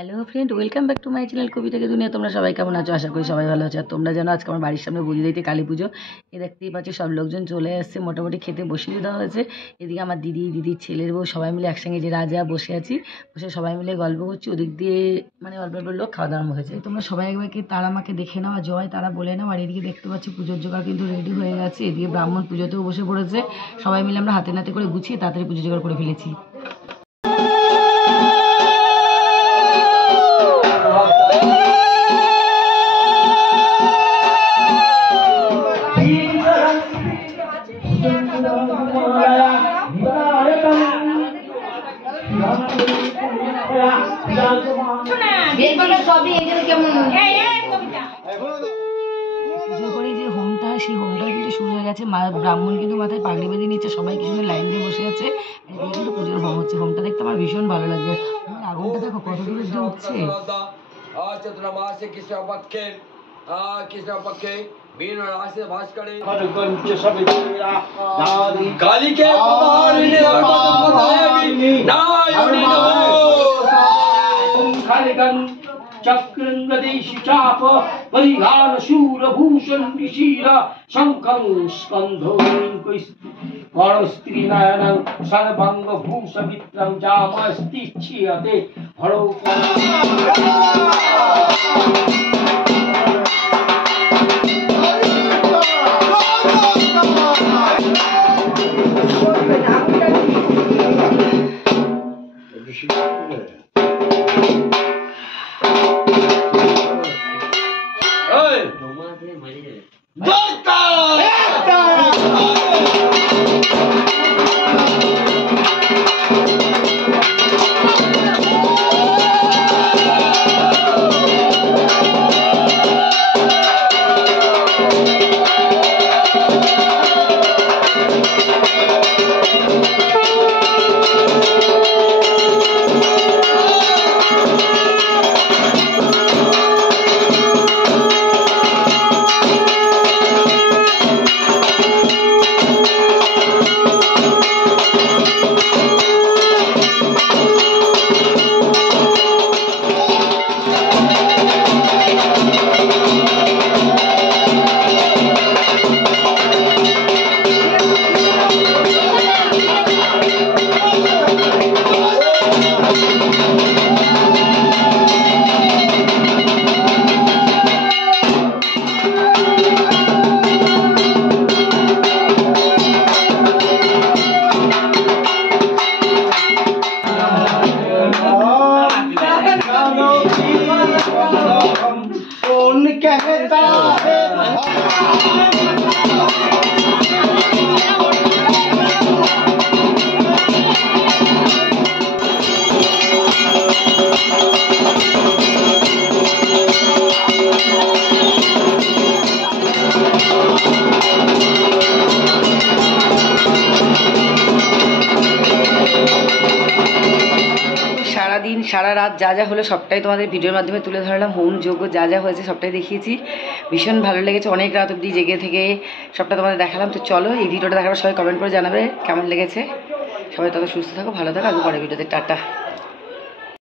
Hello friend, welcome back to my channel Kobita ki Duniya. তোমরা সবাই কেমন আছো? আশা করি সবাই ভালো আছো। আর তোমরা জানো আজকে আমার বাড়ির সামনে বুঝিয়ে দিতে কালী পুজো। এ দেখতেই পাচ্ছি সব লোকজন চলে এসছে, মোটামুটি খেতে বসিয়ে দেওয়া হয়েছে। এদিকে আমার দিদির ছেলের বউ সবাই মিলে একসঙ্গে যে রাজা বসে আছি, বসে সবাই মিলে গল্প করছি। ওদিক দিয়ে মানে অল্প অল্প লোক খাওয়া দাওয়া হয়েছে। তোমরা সবাই একবার কি তারা আমাকে দেখে নাও, জয় তারা বলে নাও। আর এদিকে দেখতে পাচ্ছি পুজোর জোগাড় কিন্তু রেডি হয়ে গেছে। এদিকে ব্রাহ্মণ পুজোতেও বসে পড়েছে। সবাই মিলে আমরা হাতে নাতে করে গুছিয়ে তাড়াতাড়ি পুজো জোগাড় করে ফেলেছি। পুজো করে যে হোমটা, সেই হোমটা কিন্তু শুরু হয়ে গেছে। ব্রাহ্মণ কিন্তু মাথায় পাগড়ি বেঁধে নিচ্ছে, সবাই কিছু লাইন দিয়ে বসে আছে। এদিকে কিন্তু পুজোর হোম হচ্ছে। হোমটা দেখতে আমার ভীষণ ভালো লাগছে। আগুনটা দেখো কত দূর দিয়ে উঠছে। चक्रंगदेशि चाप परिधान शूर भूषण ऋषिरा शंखं स्कंधो परस्त्री नयनं सर्वांग भूषवित्रं जामस्तिच्छियते हरो कहता है সারাদিন সারা রাত যা যা হলো সবটাই তোমাদের ভিডিওর মাধ্যমে তুলে ধরলাম। হোম যজ্ঞ যা যা হয়েছে সবটাই দেখিয়েছি। ভীষণ ভালো লেগেছে, অনেক রাত অবধি জেগে থেকে সবটা তোমাদের দেখালাম। তো চলো এই ভিডিওটা দেখার সবাই কমেন্ট করে জানাবে কেমন লেগেছে। সবাই তত সুস্থ থাকো, ভালো থাকো। আগে পরে ভিডিওতে টাটা।